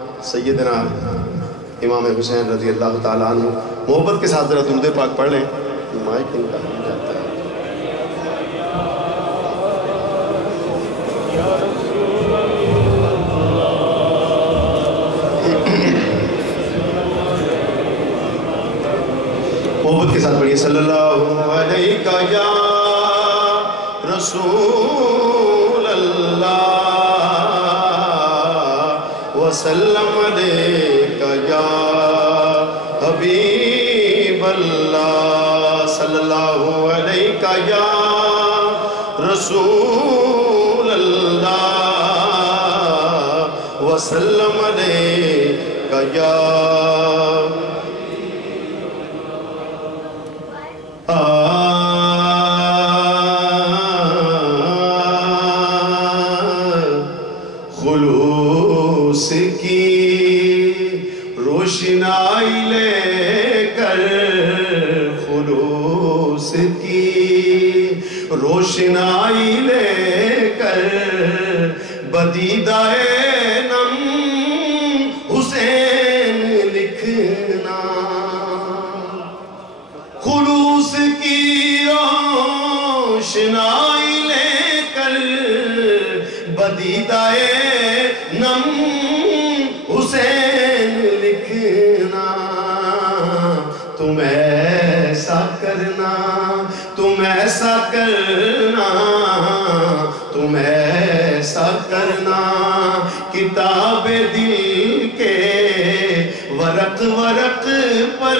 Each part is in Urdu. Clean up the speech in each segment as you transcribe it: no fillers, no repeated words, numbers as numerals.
سیدنا امام حسین رضی اللہ تعالیٰ عنہ محبت کے ساتھ ذرا درود پاک پڑھ لیں. مائک ان کا ہم جاتا ہے. محبت کے ساتھ پڑھیے. صلی اللہ علیہ یا رسول اللہ وسلم علیکہ یا حبیب اللہ. صلی اللہ علیکہ یا رسول اللہ وسلم علیکہ یا خلوص کی روشنائی لے کر، خلوص کی روشنائی لے کر بدیدہ نم حسین لکھنا. خلوص کی روشنائی لے کر بدیدہ نم حسین لکھنا. تم ایسا کرنا، تم ایسا کرنا، تم ایسا کرنا، کتاب دل کے ورق ورق پر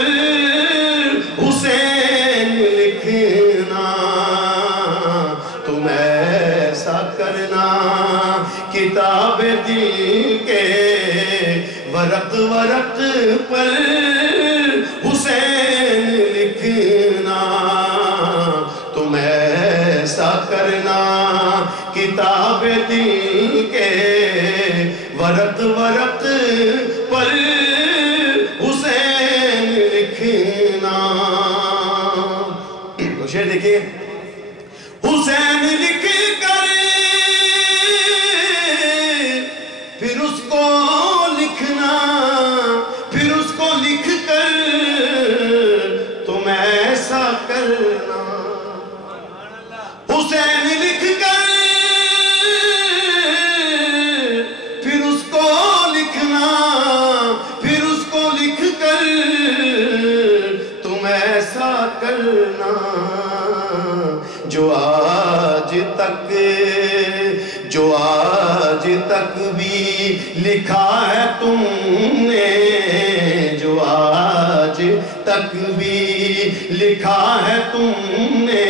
حسین لکھنا. تم ایسا کرنا، کتاب دل کے ورق ورق پر حسین لکھنا. تم ایسا کرنا، کتاب دل کے ورق ورق پر حسین لکھنا. تو شعر دیکھیے. حسین لکھ کر پھر اس کو لکھنا، پھر اس کو لکھ کر تم ایسا کرنا. حسین لکھ کر پھر اس کو لکھنا، پھر اس کو لکھ کر تم ایسا کرنا. جو آج تک، جو آج تک بھی لکھا ہے تم نے، جو آج تک بھی لکھا ہے تم نے،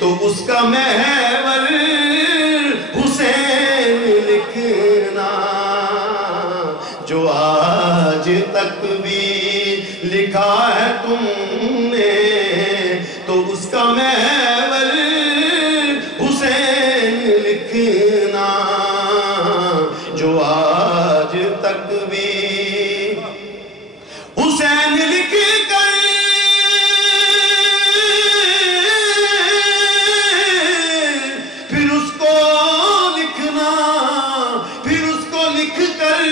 تو اس کا محور حسین لکھنا. جو آج تک بھی لکھا ہے تم نے، تو اس کا محور حسین لکھنا. جو آج تک بھی حسین لکھ کر پھر اس کو لکھنا، پھر اس کو لکھ کر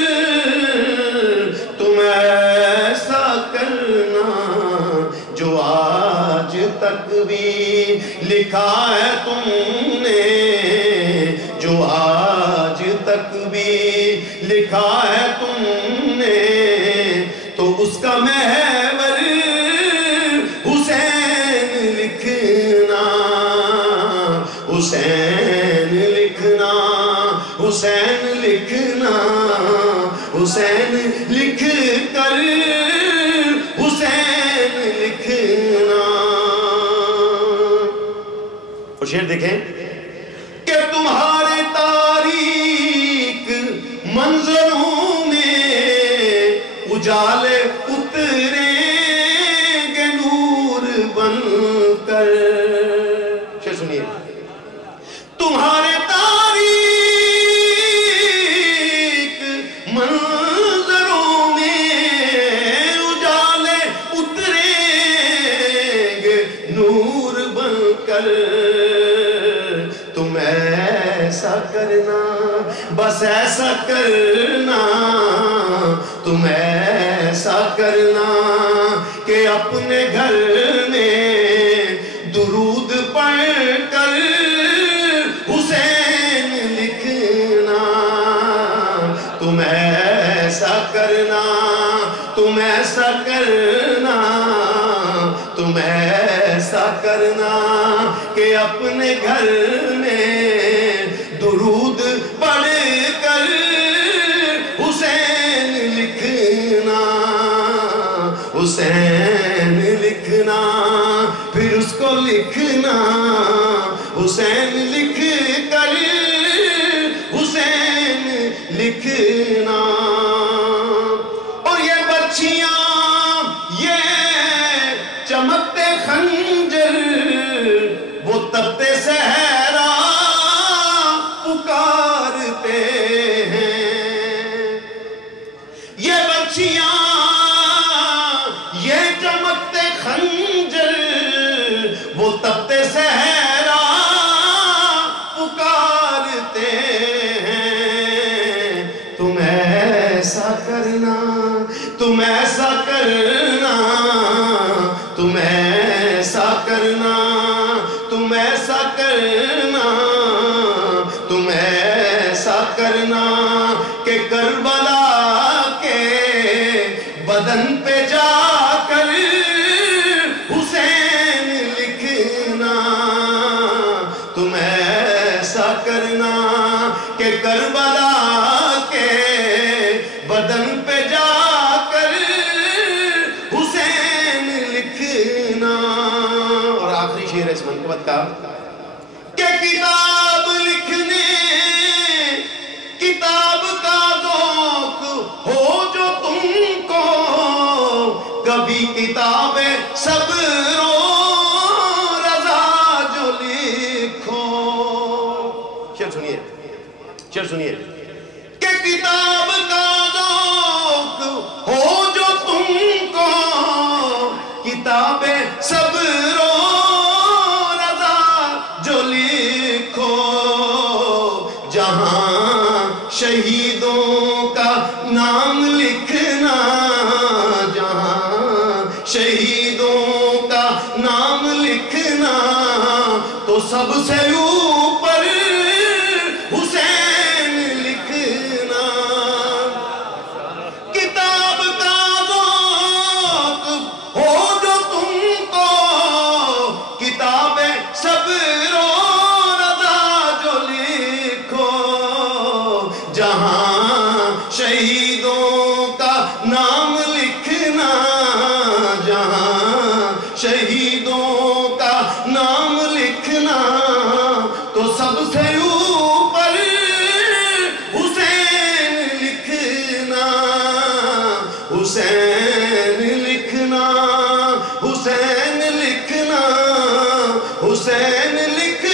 تم ایسا کرنا. جو آج تک بھی لکھا ہے تم نے، جو آج تک بھی لکھا ہے تم نے، تو اس کا محور حسین لکھنا. حسین لکھنا، حسین لکھنا، حسین لکھ کر حسین لکھنا. اور شعر دیکھیں کہ تمہارے تاریک منظروں میں اجالے اتریں گے نور بن کر. شعر سنیے. تمہارے تاریک منظروں میں اجالے اتریں گے نور بن کر. تم ایسا کرنا، بس ایسا کرنا تم ایسا کرنا، تم ایسا کرنا، تم ایسا کرنا کہ اپنے گھر میں درود پڑھ کر حسین لکھنا، حسین لکھنا، پھر اس کو لکھنا، حسین لکھ کر حسین لکھنا۔ اور یہ بچیاں یہ چمکتے خنجر وہ تپتے صحرا پکارتے ہیں، یہ بچیاں یہ چمکتے خنجر وہ تپتے صحرا پکارتے ہیں۔ تم ایسا کرنا، تم ایسا کرنا، تم ایسا کرنا، تم ایسا کرنا، تم ایسا کرنا کہ کربلا کے بدن پہ جا کر حسین لکھنا، تم ایسا کرنا کہ کربلا کے بدن پہ جا کر حسین لکھنا۔ اور آخری شعر اس منقبت کا کہ کتاب لکھنے، کتاب کا ذوق ہو جو تم کو، کبھی کتاب صبر و رضا جو لکھو۔ شعر سنیے، شعر سنیے کہ کتاب کا ذوق ہو جو تم کو، کتاب صبر و رضا جو لکھو، جہاں شہیدوں کا نام لکھنا، جہاں شہیدوں کا نام لکھنا، تو سب سے اوپر حسین لکھنا۔ کتاب کا ذوق ہو جو تم کو، کتاب صبر و رضا جو لکھو، جہاں شہیدوں کا نام لکھنا، جہاں شہیدوں کا نام لکھنا، تو سب سے اوپر حسین لکھنا، حسین لکھنا، حسین لکھنا، حسین لکھنا۔